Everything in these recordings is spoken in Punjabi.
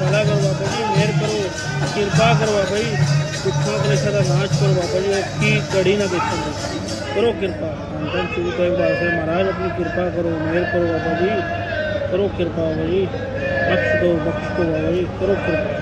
ਭਲਾ ਕਰੋ ਬਾਬਾ ਜੀ, ਮਿਹਰ ਕਰੋ, ਕਿਰਪਾ ਕਰੋ ਬਾਬਾ ਜੀ। ਦੁੱਖਾਂ ਕਲੇਸ਼ਾਂ ਦਾ ਨਾਸ਼ ਕਰੋ ਬਾਬਾ ਜੀ ਕੀ ਕੜੀ ਨਾ ਦੇਖਣ ਦੀ। ਕਰੋ ਕਿਰਪਾ। ਧੰਨ ਧੰਨ ਸ੍ਰੀ ਗੁਰੂ ਤੇਗ ਮਹਾਰਾਜ, ਆਪਣੀ ਕਿਰਪਾ ਕਰੋ, ਮਿਹਰ ਕਰੋ ਬਾਬਾ ਜੀ। ਕਰੋ ਕਿਰਪਾ ਬਾਬਾ ਜੀ। ਬਖਸ਼ ਦਿਓ ਬਖਸ਼ ਦਿਓ ਬਾਬਾ ਜੀ। ਕਰੋ ਕਿਰਪਾ।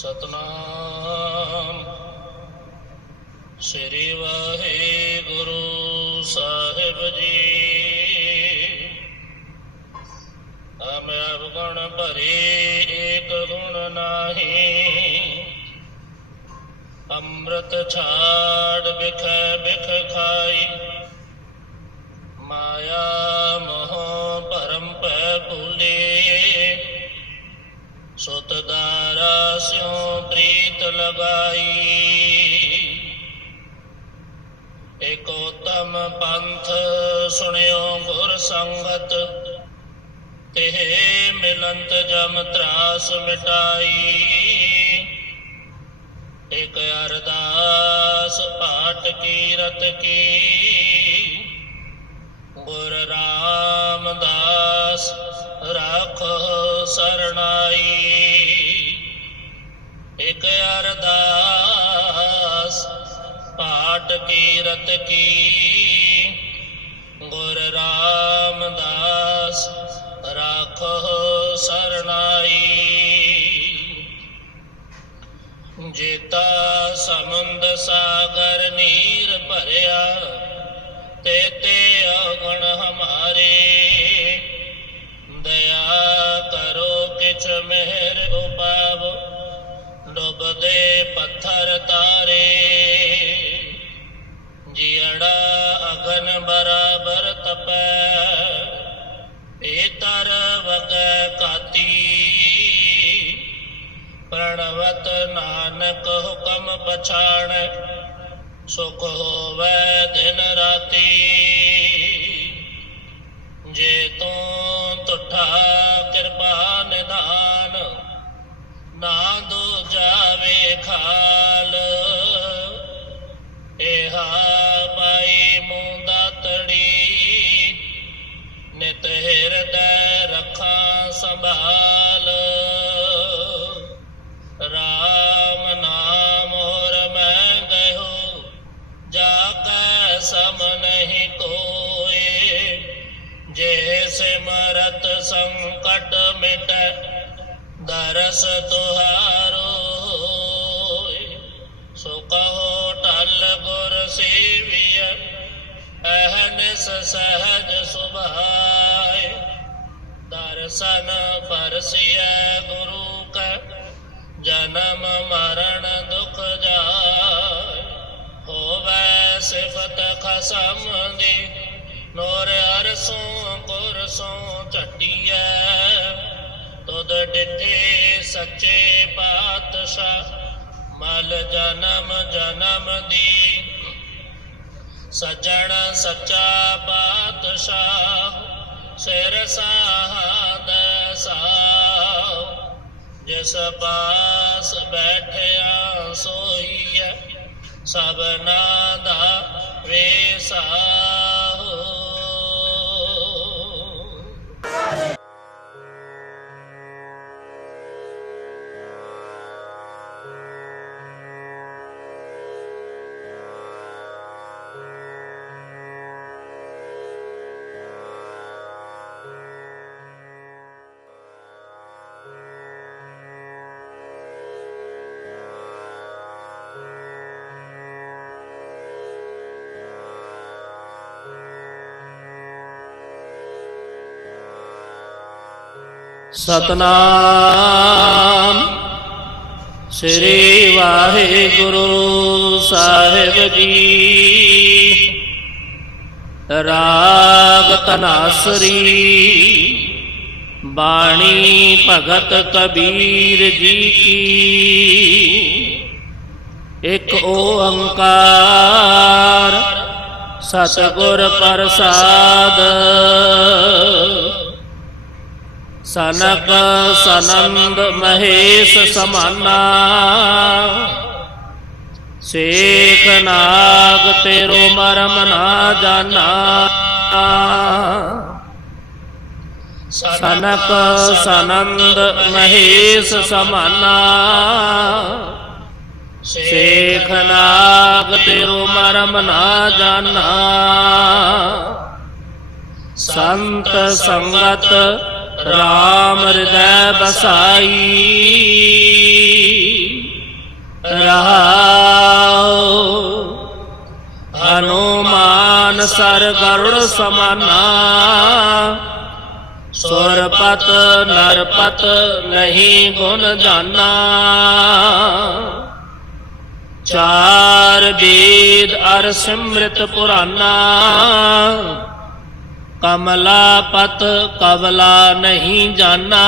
ਸਤਨਾਮ। ਸ੍ਰੀ ਵਾਹਿਗੁਰੂ ਸਾਹਿਬ ਜੀ। ਹਮ ਅਵਗਣ ਭਰੇ ਏਕ ਗੁਣ ਨਾਹੀ। ਅੰਮ੍ਰਿਤ ਛਾੜ ਬਿਖ ਬਿਖ ਖਾਈ। ਮਾਇਆ ਸਿਉ ਪ੍ਰੀਤ ਲਗਾਈ। ਏਕ ਪੰਥ ਸੁਣਿਓ ਗੁਰ ਸੰਗਤ ਤੇ ਮਿਲੰਤ ਜਮ ਤਰਾਸ ਮਿਟਾਈ। ਇਕ ਅਰਦਾਸ ਪਾਟ ਕੀਰਤ ਕੀ। ਪਾਟ ਕੀਰਤ ਕੀ? ਗੁਰ ਰਾਮਦਾਸ ਰਾਖੋ ਸਰਨਾਈ। ਜੇਤਾ ਸਮੁੰਦ ਸਾਗਰ ਨੀਰ ਭਰਿਆ ਸੁਖ ਹੋਵੇ ਮਲ ਜਨਮ ਜਨਮ ਦੀ। ਸਜਣ ਸੱਚਾ ਪਾਤਸ਼ਾਹ, ਸਿਰ ਸਾਹਦ ਸਾਹ। ਜਿਸ ਪਾਸ ਬੈਠਿਆ ਸੋਈਐ ਸਭਨਾ ਦਾ ਵੇਸਾਹੋ ਸਤਨਾਮ। ਸ੍ਰੀ ਵਾਹਿਗੁਰੂ ਸਾਹਿਬ ਜੀ। ਰਾਗ ਤਨਾਸਰੀ। ਬਾਣੀ ਭਗਤ ਕਬੀਰ ਜੀ ਕੀ। ਇੱਕ ਓੰਕਾਰ ਸਤਿਗੁਰ ਪ੍ਰਸਾਦ। ਸਨਕ ਸਨੰਦ ਮਹੇਸ਼ ਸਮਾਨਾ। ਸੇਖ ਨਾਗ ਤੇਰੋ ਮਰਮ ਨਾ ਜਾਣਾ। ਸਨਕ ਸਨੰਦ ਮਹੇਸ਼ ਸਮਾਨਾ। ਸੇਖ ਨਾਗ ਤੇਰੋ ਮਰਮ ਨਾ ਜਾਣਾ। ਸੰਤ ਸੰਗਤ ਰਾਮ ਹਿਰਦੈ ਬਸਾਈ ਰਹਾਉ ਹਨੂਮਾਨ ਸਰ ਗਰੁੜ ਸਮਾਨਾ। ਸੁਰਪਤ ਨਰਪਤ ਨਹੀਂ ਗੁਣ ਜਾਨਾ। ਚਾਰ ਵੇਦ ਅਰ ਸਿਮ੍ਰਿਤ ਪੁਰਾਨਾ। कमला पत कबला नहीं जाना।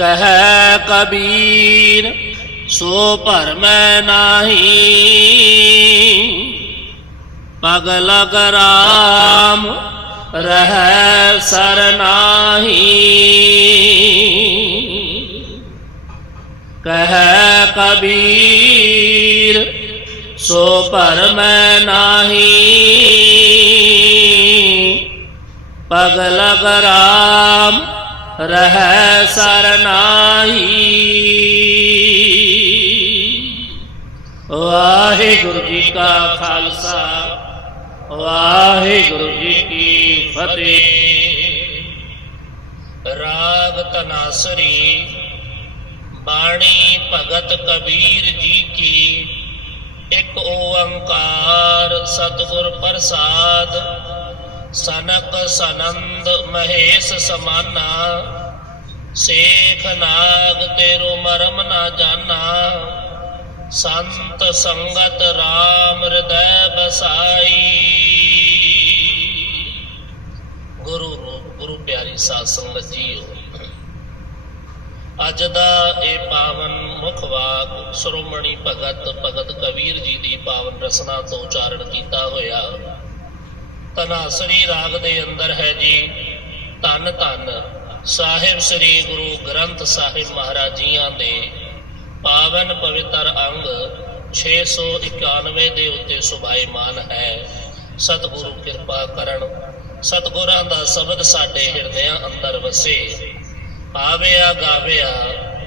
कह कबीर, सो पर मैं नाही। पग लग राम रह सर नाही। कह कबीर ਕਬੀਰ ਸੋ ਭਰਮੈ ਨਾਹੀ ਪਗ ਲਗ ਰਾਮ ਰਹਿ ਸਰਨਾਹੀ ਵਾਹਿਗੁਰੂ ਜੀ ਕਾ ਖਾਲਸਾ ਵਾਹਿਗੁਰੂ ਜੀ ਕੀ ਫਤਿਹ ਰਾਗ ਤਨਾਸਰੀ ਬਾਣੀ ਭਗਤ ਕਬੀਰ ਜੀ ਕੀ ਇੱਕ ਓੰਕਾਰ ਸਤਿਗੁਰ ਪ੍ਰਸਾਦ, ਸਨਕ ਸਨੰਦ ਮਹੇਸ਼ ਸਮਾਨਾ, ਸੇਖ ਨਾਗ ਤੇਰੋ ਮਰਮ ਨਾ ਜਾਣਾ ਸੰਤ ਸੰਗਤ RAM ਹਿਰਦੈ ਬਸਾਈ। ਗੁਰੂ ਰੂਪ ਗੁਰੂ ਪਿਆਰੀ ਸਾਧ ਸੰਗਤ ਜੀਓ, ਅੱਜ ਦਾ ਇਹ ਪਾਵਨ ਮੁੱਖ ਵਾਕ ਸ਼੍ਰੋਮਣੀ ਭਗਤ ਭਗਤ ਕਬੀਰ ਜੀ ਦੀ ਪਾਵਨ ਰਸਨਾ ਤੋਂ ਉਚਾਰਨ ਕੀਤਾ ਹੋਇਆ। ਤਨਾਸਰੀ ਰਾਗ ਦੇ ਅੰਦਰ ਹੈ ਜੀ, ਧੰਨ ਧੰਨ ਸਾਹਿਬ ਸ੍ਰੀ ਗੁਰੂ ਗ੍ਰੰਥ ਸਾਹਿਬ ਮਹਾਰਾਜ ਜੀਆਂ ਦੇ ਪਾਵਨ ਪਵਿੱਤਰ ਅੰਗ 691 ਦੇ ਉੱਤੇ ਸੁਭਾਈਮਾਨ ਹੈ। ਸਤਿਗੁਰੂ ਕਿਰਪਾ ਕਰਨ, ਸਤਿਗੁਰਾਂ ਦਾ ਸ਼ਬਦ ਸਾਡੇ ਹਿਰਦਿਆਂ ਅੰਦਰ ਵਸੇ। ਆਵਿਆ, ਗਾਵਿਆ